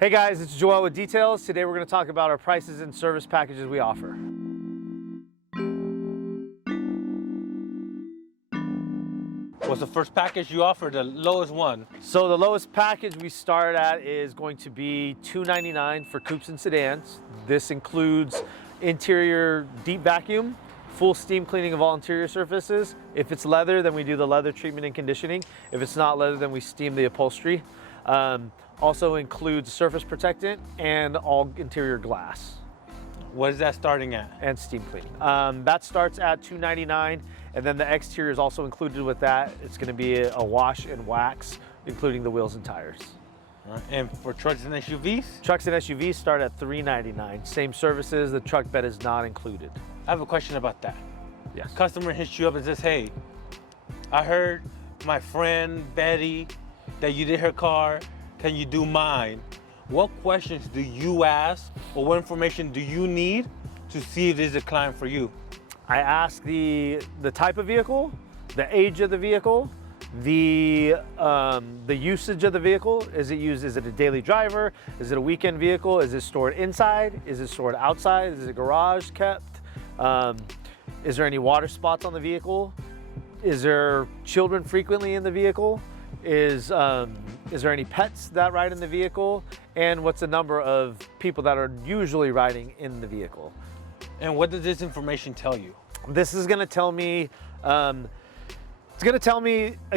Hey guys, it's Joel with Details. Today we're going to talk about our prices and service packages we offer. What's the first package you offer, the lowest one? So the lowest package we start at is going to be $299 for coupes and sedans. This includes interior deep vacuum, full steam cleaning of all interior surfaces. If it's leather, then we do the leather treatment and conditioning. If it's not leather, then we steam the upholstery. Also includes surface protectant and all interior glass. What is that starting at? And steam cleaning. That starts at $299, and then the exterior is also included with that. It's going to be a wash and wax, including the wheels and tires. And for trucks and SUVs? Trucks and SUVs start at $399. Same services, the truck bed is not included. I have a question about that. Yes. Customer hits you up and says, hey, I heard my friend Betty that you did her car, can you do mine? What questions do you ask, or what information do you need to see if this is a client for you? I ask the type of vehicle, the age of the vehicle, the usage of the vehicle. Is it a daily driver? Is it a weekend vehicle? Is it stored inside? Is it stored outside? Is it garage kept? Is there any water spots on the vehicle? Is there children frequently in the vehicle? Is there any pets that ride in the vehicle? And what's the number of people that are usually riding in the vehicle? And what does this information tell you? This is going to tell me,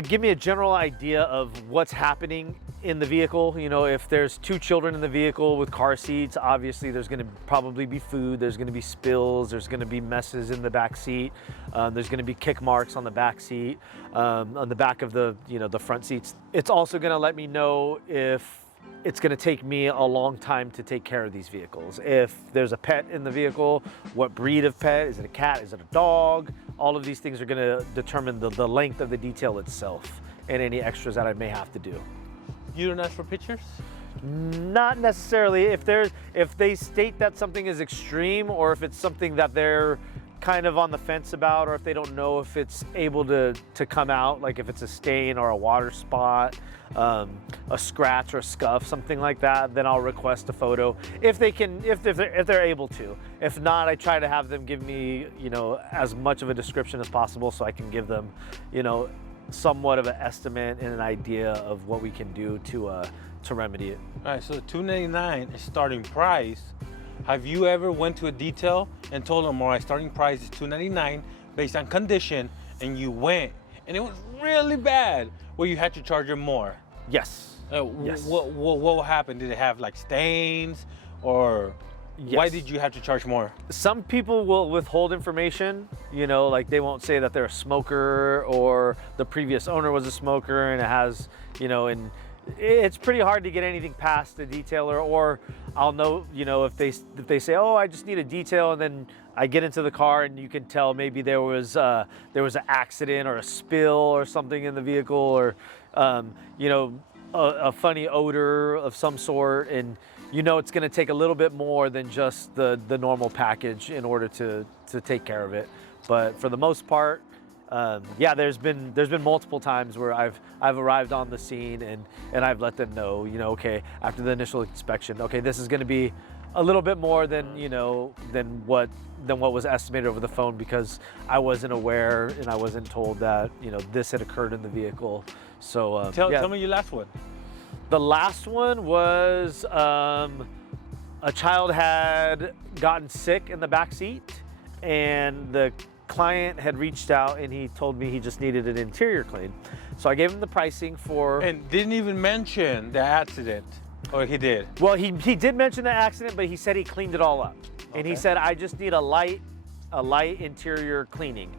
give me a general idea of what's happening in the vehicle. You know, if there's two children in the vehicle with car seats, obviously there's going to probably be food, there's going to be spills, there's going to be messes in the back seat, there's going to be kick marks on the back seat, on the back of the front seats. It's also going to let me know if it's going to take me a long time to take care of these vehicles. If there's a pet in the vehicle, what breed of pet? Is it a cat? Is it a dog? All of these things are going to determine the length of the detail itself and any extras that I may have to do. You don't ask for pictures? Not necessarily. If they state that something is extreme, or if it's something that they're kind of on the fence about, or if they don't know if it's able to come out, like if it's a stain or a water spot, a scratch or a scuff, something like that, then I'll request a photo if they're able to. If not, I try to have them give me as much of a description as possible so I can give them somewhat of an estimate and an idea of what we can do to remedy it. All right, so $299 is starting price. Have you ever went to a detail and told them, all right, starting price is $299 based on condition, and you went and it was really bad where you had to charge them more? Yes. Yes. What happened? Did it have like stains, or yes. Why did you have to charge more? Some people will withhold information, like they won't say that they're a smoker or the previous owner was a smoker, and it has, and it's pretty hard to get anything past the detailer. Or I'll know, if they say, oh, I just need a detail, and then I get into the car and you can tell maybe there was an accident or a spill or something in the vehicle, or a funny odor of some sort, and it's going to take a little bit more than just the normal package in order to take care of it. But for the most part, there's been multiple times where I've arrived on the scene and I've let them know, okay, after the initial inspection, okay, this is going to be a little bit more than what was estimated over the phone, because I wasn't aware and I wasn't told that this had occurred in the vehicle. So tell me your last one. The last one was a child had gotten sick in the back seat, and the client had reached out and he told me he just needed an interior clean. So I gave him the pricing for... And didn't even mention the accident, or he did? Well, he did mention the accident, but he said he cleaned it all up. Okay. And he said, I just need a light interior cleaning.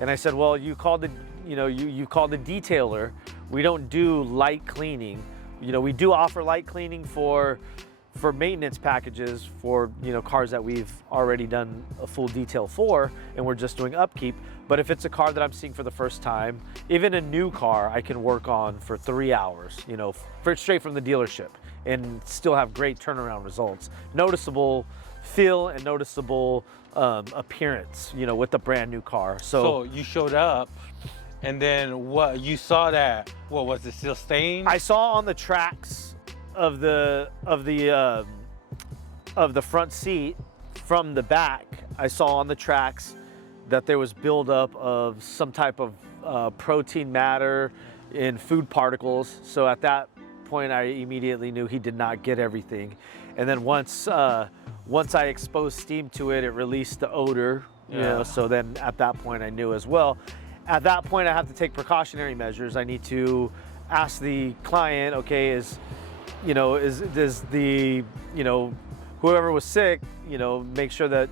And I said, well, you called the detailer. We don't do light cleaning. We do offer light cleaning for maintenance packages for cars that we've already done a full detail for, and we're just doing upkeep. But if it's a car that I'm seeing for the first time, even a new car, I can work on for 3 hours, straight from the dealership, and still have great turnaround results. Noticeable feel and noticeable appearance, with the brand new car. So you showed up, and then what? You saw that? What was it? Still stained? I saw on the tracks of the front seat from the back, I saw on the tracks that there was buildup of some type of protein matter in food particles. So at that point, I immediately knew he did not get everything. And then once I exposed steam to it, it released the odor. You know, so then at that point, I knew as well. At that point, I have to take precautionary measures. I need to ask the client, okay, is the, whoever was sick, make sure that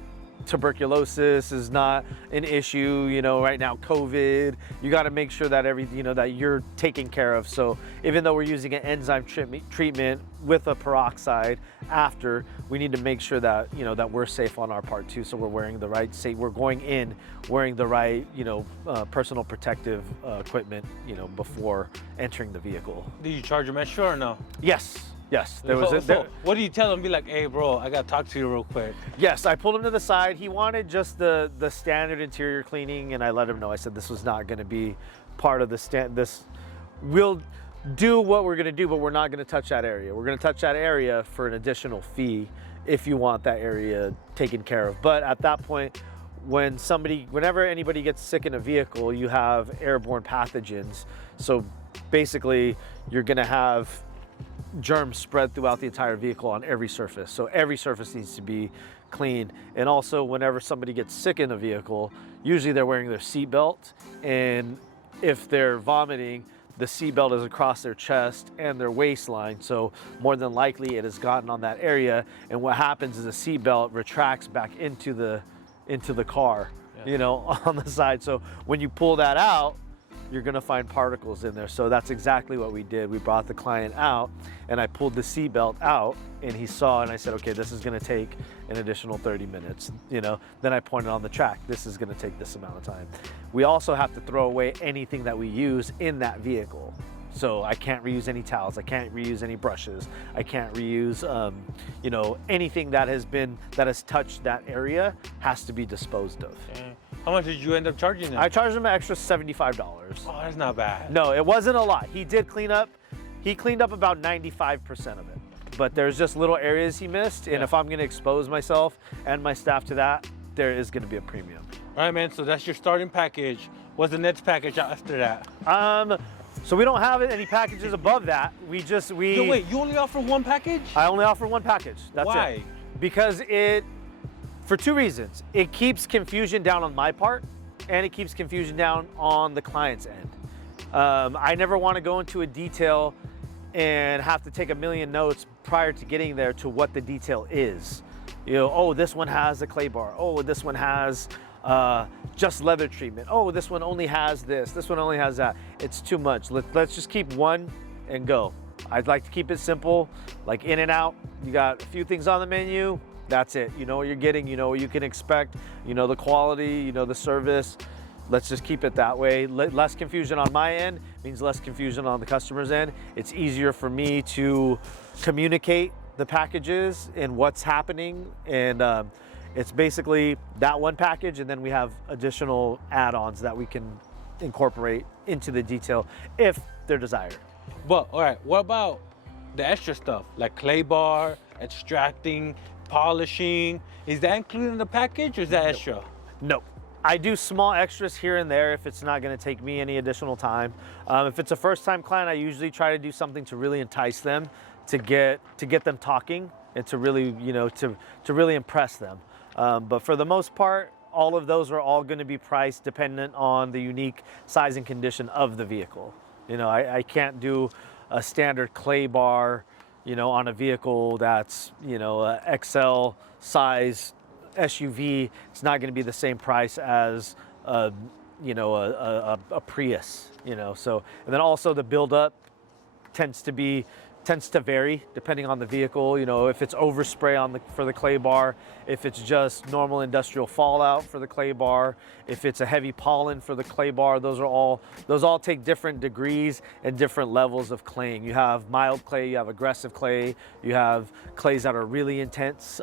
tuberculosis is not an issue, right now, COVID, you got to make sure that that you're taken care of. So even though we're using an enzyme treatment with a peroxide after, we need to make sure that, that we're safe on our part too. So we're wearing the right, we're going in wearing the right, personal protective equipment, before entering the vehicle. Did you charge them extra or no? Yes. What do you tell him? Be like, hey, bro, I got to talk to you real quick. Yes, I pulled him to the side. He wanted just the standard interior cleaning, and I let him know. I said, this was not going to be part of we'll do what we're going to do, but we're not going to touch that area. We're going to touch that area for an additional fee if you want that area taken care of. But at that point, whenever anybody gets sick in a vehicle, you have airborne pathogens. So basically, you're going to have germs spread throughout the entire vehicle on every surface. So every surface needs to be clean. And also, whenever somebody gets sick in a vehicle, usually they're wearing their seatbelt, and if they're vomiting, the seatbelt is across their chest and their waistline. So more than likely it has gotten on that area, and what happens is the seatbelt retracts back into the car, on the side. So when you pull that out, you're gonna find particles in there. So that's exactly what we did. We brought the client out, and I pulled the seatbelt out, and he saw, and I said, okay, this is gonna take an additional 30 minutes. Then I pointed on the track, this is gonna take this amount of time. We also have to throw away anything that we use in that vehicle. So I can't reuse any towels, I can't reuse any brushes, I can't reuse, anything that has touched that area has to be disposed of. Yeah. How much did you end up charging them? I charged him an extra $75. Oh, that's not bad. No, it wasn't a lot. He did clean up. He cleaned up about 95% of it. But there's just little areas he missed. And if I'm going to expose myself and my staff to that, there is going to be a premium. All right, man. So that's your starting package. What's the next package after that? So we don't have any packages above that. No, wait, you only offer one package? I only offer one package. That's Why? it. Because for two reasons. It keeps confusion down on my part, and it keeps confusion down on the client's end. I never want to go into a detail and have to take a million notes prior to getting there to what the detail is. Oh, this one has a clay bar. Oh, this one has just leather treatment. Oh, this one only has this. This one only has that. It's too much. Let's just keep one and go. I'd like to keep it simple, like in and out. You got a few things on the menu. That's it. You know what you're getting, you know what you can expect, the quality, the service. Let's just keep it that way. Less confusion on my end means less confusion on the customer's end. It's easier for me to communicate the packages and what's happening. And it's basically that one package, and then we have additional add-ons that we can incorporate into the detail if they're desired. But, all right, what about the extra stuff, like clay bar, extracting, polishing? Is that included in the package, or is that extra? No. I do small extras here and there if it's not going to take me any additional time. If it's a first-time client, I usually try to do something to really entice them, to get them talking, and to really, to really impress them. But for the most part, all of those are all going to be priced dependent on the unique size and condition of the vehicle. I can't do a standard clay bar, on a vehicle that's, a XL size SUV. It's not going to be the same price as a Prius, So, and then also the buildup tends to vary depending on the vehicle. If it's overspray for the clay bar, if it's just normal industrial fallout for the clay bar, if it's a heavy pollen for the clay bar, those all take different degrees and different levels of claying. You have mild clay, you have aggressive clay, you have clays that are really intense.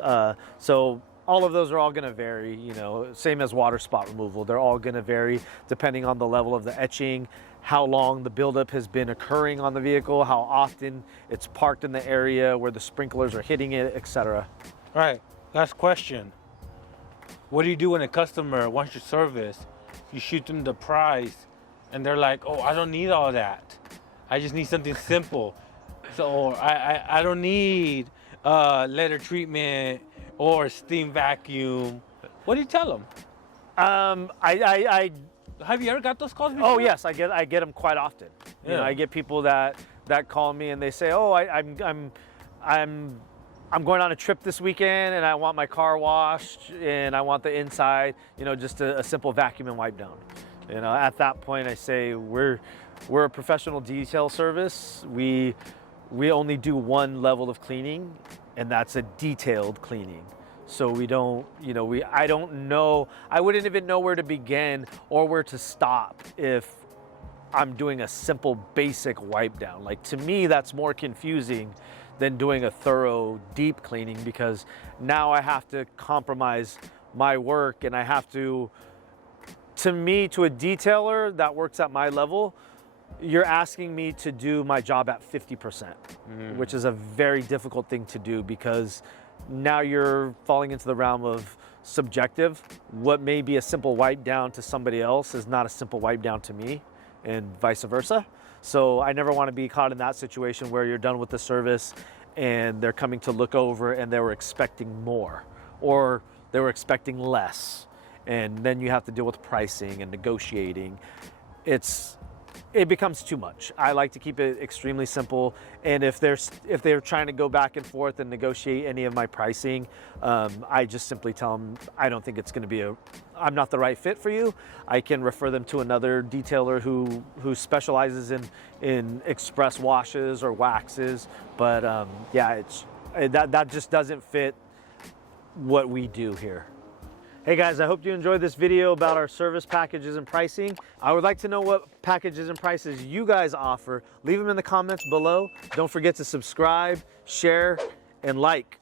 So all of those are all going to vary, same as water spot removal. They're all going to vary depending on the level of the etching, how long the buildup has been occurring on the vehicle, how often it's parked in the area where the sprinklers are hitting it, etc. All right, last question. What do you do when a customer wants your service? You shoot them the price, and they're like, "Oh, I don't need all that. I just need something simple. So I don't need leather treatment or steam vacuum." What do you tell them? Have you ever got those calls before? Oh yes, I get them quite often. You know, I get people that call me and they say, "Oh, I'm going on a trip this weekend and I want my car washed and I want the inside, you know, just a simple vacuum and wipe down." You know, at that point I say we're a professional detail service. We only do one level of cleaning, and that's a detailed cleaning. So we don't, you know, I don't know, I wouldn't even know where to begin or where to stop if I'm doing a simple basic wipe down. Like, to me, that's more confusing than doing a thorough deep cleaning, because now I have to compromise my work, and I have to me, to a detailer that works at my level, you're asking me to do my job at 50%, which is a very difficult thing to do, because now you're falling into the realm of subjective. What may be a simple wipe down to somebody else is not a simple wipe down to me, and vice versa. So I never want to be caught in that situation where you're done with the service and they're coming to look over and they were expecting more, or they were expecting less. And then you have to deal with pricing and negotiating. It becomes too much. I like to keep it extremely simple. And if they're trying to go back and forth and negotiate any of my pricing, I just simply tell them I don't think it's going to be I'm not the right fit for you. I can refer them to another detailer who specializes in express washes or waxes. But yeah, that just doesn't fit what we do here. Hey guys, I hope you enjoyed this video about our service packages and pricing. I would like to know what packages and prices you guys offer. Leave them in the comments below. Don't forget to subscribe, share, and like.